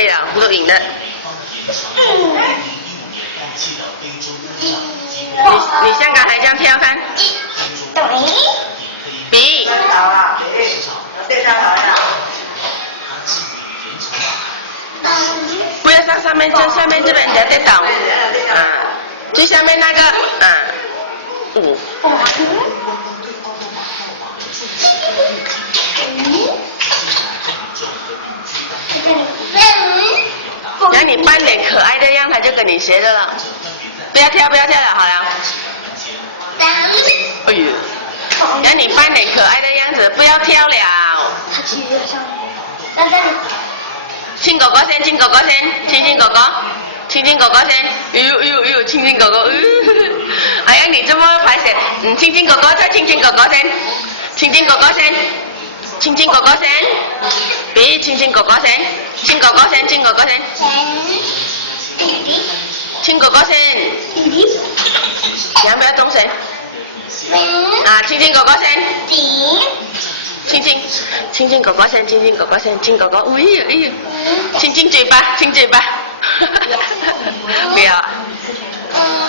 以了，录影的。你香港还这样跳看？对。比。不要上上面，就下面这边你要跌倒。啊，最下面那个啊。让你扮点可爱的样，他就跟你学的了。不要跳，不要跳了，好了。哎呦，让你扮点可爱的样子，不要跳了。亲哥哥先，亲哥哥先，亲亲哥哥，亲亲哥哥先。哎呦哎呦哎呦，亲亲哥哥。哎呀，你这么排泄，亲亲哥哥再亲亲哥哥先，亲亲哥哥先，亲亲哥哥先，比亲亲哥哥先，亲哥哥先，亲哥哥先，亲哥哥先，要不要动先？啊，亲亲哥哥先，亲亲哥哥先，亲亲哥哥先，亲哥哥，哎呦哎呦，亲亲嘴巴，亲嘴巴，不要。